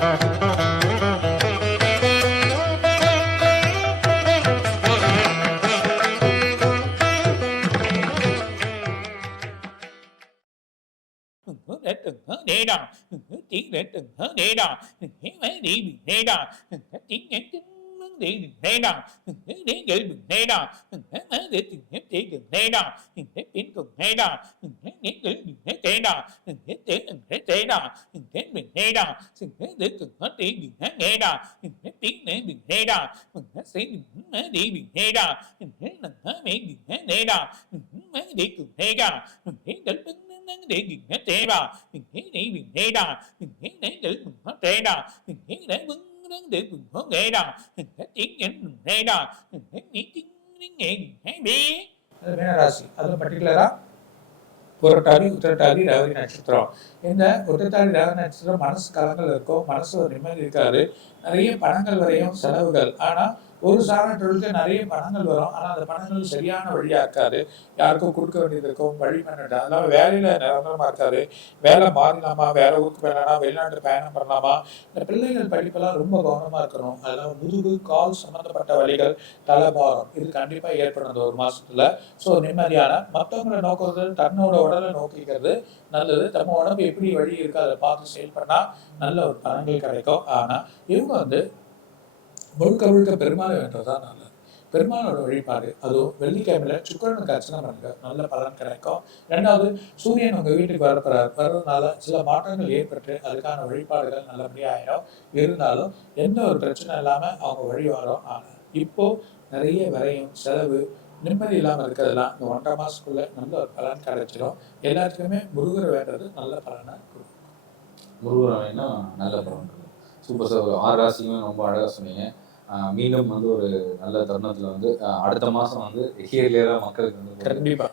Để đo tiếng để từng để đo mấy đi để đo tiếng nhắn tin để đo để gửi để đo mấy để từng để từng để đo để tiếng cùng để đo để gửi để đo để tiếng để đo để mình để đo để từng hết tiếng để đo để tiếng để đo sẽ mấy đi để đo để là mấy để đo mấy đi cùng để đo để đến để để đo để để đo để tự nó để đo để vững để nó để đo tiếng nhận để đo nghĩ tiếng nghe biết அது மீனராசி. அதுவும் பர்டிகுலராக புரட்டாதி உத்திரட்டாதி ரேவதி நட்சத்திரம். இந்த உத்திரட்டாதி ரேவதி நட்சத்திரம் மனசு கலங்கள் இருக்கும், மனசு ஒரு நிம்மதி இருக்காது, நிறைய பணங்கள் வரையும் செலவுகள். ஆனால் ஒரு சாரட்டொழுக்கு நிறைய பணங்கள் வரும், ஆனால் அந்த பணங்கள் சரியான வழியாக இருக்காது, யாருக்கும் கொடுக்க வேண்டியது இருக்கும், வழி பண்ணிட்டு அதெல்லாம் வேலையில் நிரந்தரமாக இருக்காது, வேலை மாறலாமா, வேலை ஊருக்கு வேணாமா, வெளிநாட்டு பயணம் பண்ணலாமா, இந்த பிள்ளைகள் படிப்பெல்லாம் ரொம்ப கவனமாக இருக்கணும். அதெல்லாம் முதுகு கால் சம்மந்தப்பட்ட வழிகள், தலைபாரம் இது கண்டிப்பாக ஏற்படும் அந்த ஒரு மாதத்தில். ஸோ நிம்மதியான மற்றவங்களை நோக்குறது தன்னோட உடலை நோக்கிக்கிறது நல்லது. நம்ம உடம்பு எப்படி வழி இருக்கோ அதை பார்த்து செயல் பண்ணால் நல்ல ஒரு பலன்கள் கிடைக்கும். ஆனால் இவங்க முழுக்க முழுக்க பெருமாளை வேண்டதான் நல்லது. பெருமாளோட வழிபாடு, அதுவும் வெள்ளிக்கிழமையில சுக்கிரனுக்கு அர்ச்சனை பண்ணுங்க, நல்ல பலன் கிடைக்கும். ரெண்டாவது, சூரியன் உங்கள் வீட்டுக்கு வர்றதுனால சில மாற்றங்கள் ஏற்பட்டு அதுக்கான வழிபாடுகள் நல்லபடியாக ஆயிடும். இருந்தாலும் எந்த ஒரு பிரச்சனை இல்லாமல் அவங்க வழி வரும். ஆனால் இப்போ நிறைய விரையும் செலவு நிம்மதி இல்லாமல் இருக்கிறதுலாம் இந்த 1.5 மாதத்துக்குள்ள நல்ல ஒரு பலன் கிடைச்சிடும். எல்லாத்துக்குமே முருகரை வேண்டது நல்ல பலனை கொடுக்கும். முருகரை வேணா நல்ல பலன் இருக்கும். Super sir. 6 ராசியுமே ரொம்ப அழகாக சொன்னீங்க. மீண்டும் ஒரு நல்ல தருணத்தில் அடுத்த மாதம் கிளியராக மக்களுக்கு கண்டிப்பாக